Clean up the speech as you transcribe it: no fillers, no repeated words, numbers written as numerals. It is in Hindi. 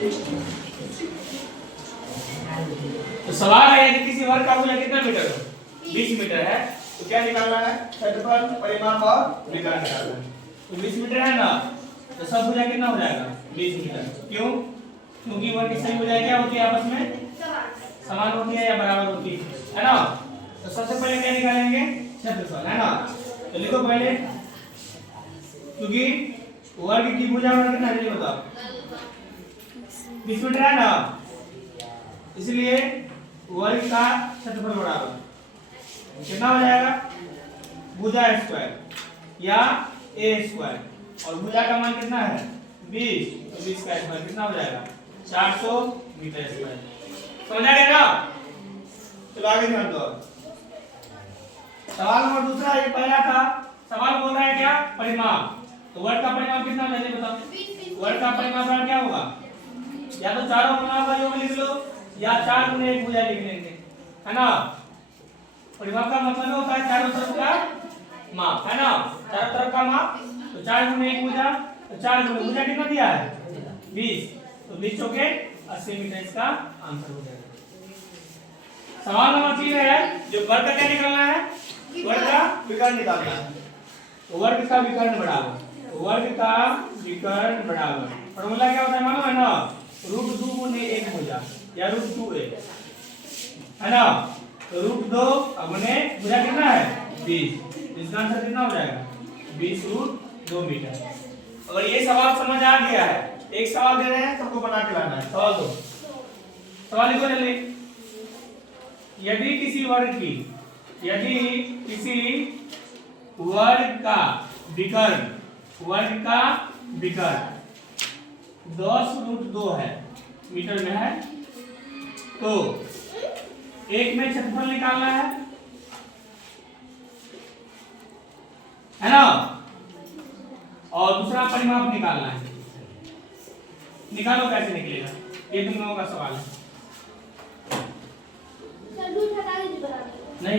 तो सवाल है यदि किसी वर्ग का भुजा कितना मीटर है 20 मीटर है तो क्या निकालना है क्षेत्रफल परिमाप और विकर्ण निकालना है। तो 20 मीटर है ना तो सब भुजा कितना हो जाएगा 20 मीटर। क्यों? क्योंकि वर्ग की सभी भुजाएं क्या होती है आपस में समान होती है या बराबर होती है ना। तो सबसे पहले क्या निकालेंगे क्षेत्रफल है ना। तो लिखो पहले क्योंकि वर्ग की भुजा वर्ग कितना है ये बताओ 20 मीटर है ना इसलिए वर्ग का क्षेत्रफल बराबर कितना हो जाएगा भुजा स्क्वायर या ए स्क्वायर और भुजा का मान कितना है 20 तो 20 का स्क्वायर कितना हो जाएगा 400 मीटर स्क्वायर। समझ आ गया ना। चलो आगे ध्यान दो। सवाल नंबर दूसरा ये पहला था सवाल बोल रहा है क्या परिमाप। तो वर्ग का परिमाप कितना हो जाएगा बताओ। वर्ग का परिमाप क्या होगा या तो चारों परिमाप का योग लिख लो या 4 गुने 1 भुजा लिख लेंगे है ना। परिमाप का मतलब होता है चारों तरफ का माप है ना चारों तरफ का माप। तो 4 गुने 1 भुजा तो 4 गुने भुजा कितना दिया है 20 तो 20 चौके 80 मीटर इसका आंसर हो जाएगा। सवाल नंबर 3 है जो वर्ग का क्या निकालना है वर्ग का विकर्ण निकालना है। तो वर्ग का विकर्ण बराबर वर्ग का विकर्ण बराबर फॉर्मूला क्या होता है मालूम है ना √2 गुने 1 भुजा या √2a है ना। तो √2 गुने भुजा कितना है 20 इसका आंसर कितना हो जाएगा 20√2 मीटर। अगर ये सवाल समझ आ गया है एक सवाल दे रहे हैं सबको बना के लाना है। सवाल दो सवाल लिखो जल्दी। यदि किसी वर्ग का विकर्ण 10√2 है मीटर में है तो एक में क्षेत्रफल निकालना है ना और दूसरा परिमाप निकालना है। निकालो कैसे निकलेगा ये तुम लोगों का सवाल है। नहीं